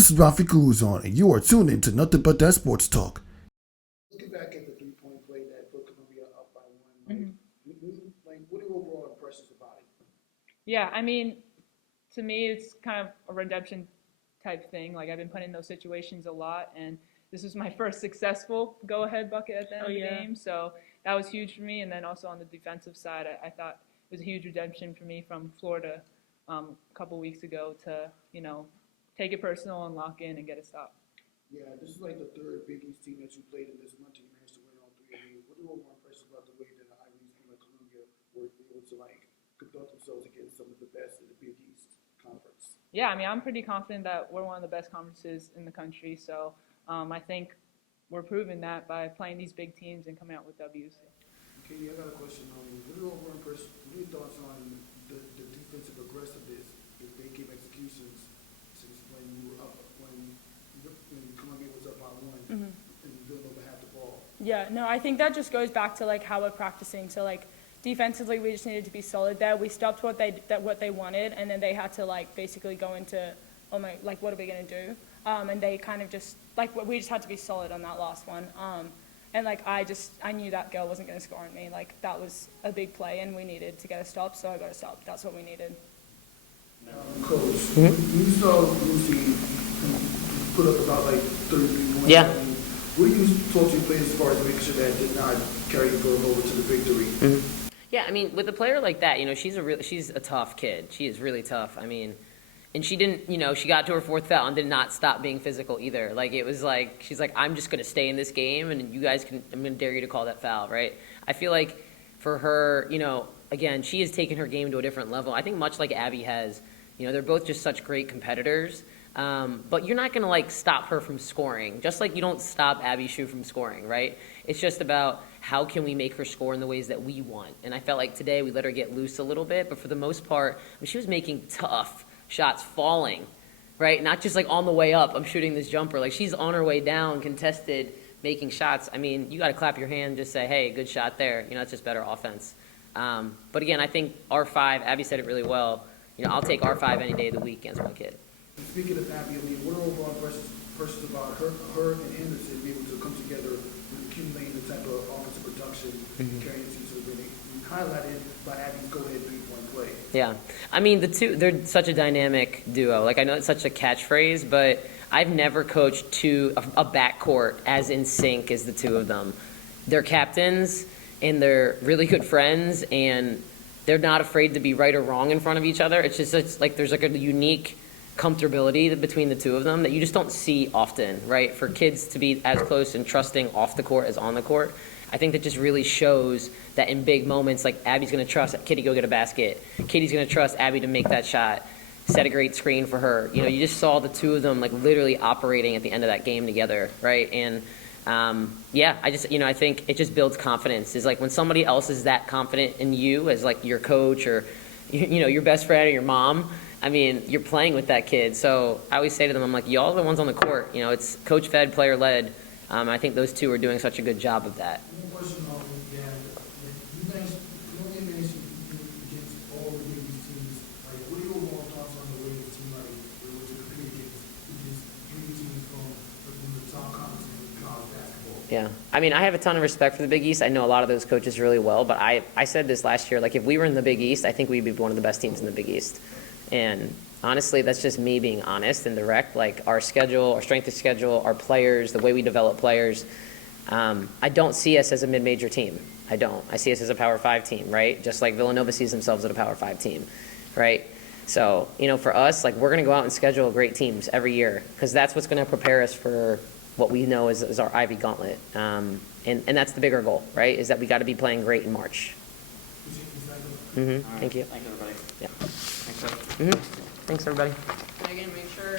This is Rafi Cruzon, and you are tuned in to Nothing But That Sports Talk. Let's get back at the three-point play that put Columbia up by one. What are your overall impressions about it? Yeah, I mean, to me, it's kind of a redemption type thing. Like, I've been put in those situations a lot, and this was my first successful go-ahead bucket at the end of the game. So that was huge for me. And then also on the defensive side, I thought it was a huge redemption for me from Florida a couple weeks ago to, take it personal and lock in and get a stop. Yeah, this is like the third Big East team that you played in this month, and you managed to win all three of these. What are your overall impressions about the way that the Ivy team like Columbia were able to conduct themselves against some of the best in the Big East conference? Yeah, I mean, I'm pretty confident that we're one of the best conferences in the country. So I think we're proving that by playing these big teams and coming out with W's. Okay, I got a question. What are your overall impressions? What are your thoughts on the defensive aggressiveness, the big game executions since when you were up, when Columbia was up by one, and Villanova had the ball? Yeah, no, I think that just goes back to how we're practicing. So defensively, we just needed to be solid there. We stopped what they wanted, and then they had to basically go into, what are we gonna do? And they kind of just we just had to be solid on that last one. And I knew that girl wasn't gonna score on me. That was a big play, and we needed to get a stop, so I got a stop. That's what we needed. Coach, you saw Lucy put up about 33 points. Yeah. What do you talk to your players as far as making sure that did not carry the girl over to the victory? Yeah, I mean, with a player like that, she's a tough kid. She is really tough. I mean, and she didn't, she got to her fourth foul and did not stop being physical either. It was she's like, I'm just going to stay in this game, and you guys I'm going to dare you to call that foul, right? I feel like for her, again, she has taken her game to a different level. I think much like Abbey has, they're both just such great competitors. But you're not going to stop her from scoring, just like you don't stop Abbey Hsu from scoring, right? It's just about how can we make her score in the ways that we want. And I felt like today we let her get loose a little bit, but for the most part, she was making tough shots falling, right? Not just on the way up, I'm shooting this jumper. She's on her way down, contested, making shots. I mean, you got to clap your hand, just say, hey, good shot there. It's just better offense. But again, I think R5, Abby said it really well. I'll take R5 any day of the week against my kid. Speaking of Abbey, what are overall impressions about her and Henderson being able to come together and accumulating the type of offensive production and carrying the team to the winning? Highlighted by Abby's go-ahead three-point play. Yeah. I mean, the two, they're such a dynamic duo. I know it's such a catchphrase, but I've never coached a backcourt as in sync as the two of them. They're captains, and they're really good friends, and they're not afraid to be right or wrong in front of each other. It's just there's a unique comfortability between the two of them that you just don't see often, right? For kids to be as close and trusting off the court as on the court, I think that just really shows that in big moments, Abby's going to trust Kitty go get a basket. Kitty's going to trust Abby to make that shot, set a great screen for her. You just saw the two of them literally operating at the end of that game together, right? And I think it just builds confidence. Is when somebody else is that confident in you as your coach or your best friend or your mom. I mean, you're playing with that kid. So I always say to them, I'm y'all are the ones on the court. It's coach fed, player led. I think those two are doing such a good job of that. One question on you managed against all the Big East teams. What are your overall thoughts on the way the team was to compete against three teams from the top conference in college basketball? Yeah. I mean, I have a ton of respect for the Big East. I know a lot of those coaches really well, but I said this last year, if we were in the Big East, I think we'd be one of the best teams in the Big East. And honestly, that's just me being honest and direct. Our schedule, our strength of schedule, our players, the way we develop players, I don't see us as a mid-major team. I don't. I see us as a Power 5 team, right? Just like Villanova sees themselves as a Power 5 team, right? So, for us, we're going to go out and schedule great teams every year because that's what's going to prepare us for what we know is our Ivy Gauntlet. And that's the bigger goal, right, is that we got to be playing great in March. Right. Thank you. Thanks, everybody. Yeah. Thanks, Ray. Thanks, everybody. Megan, make sure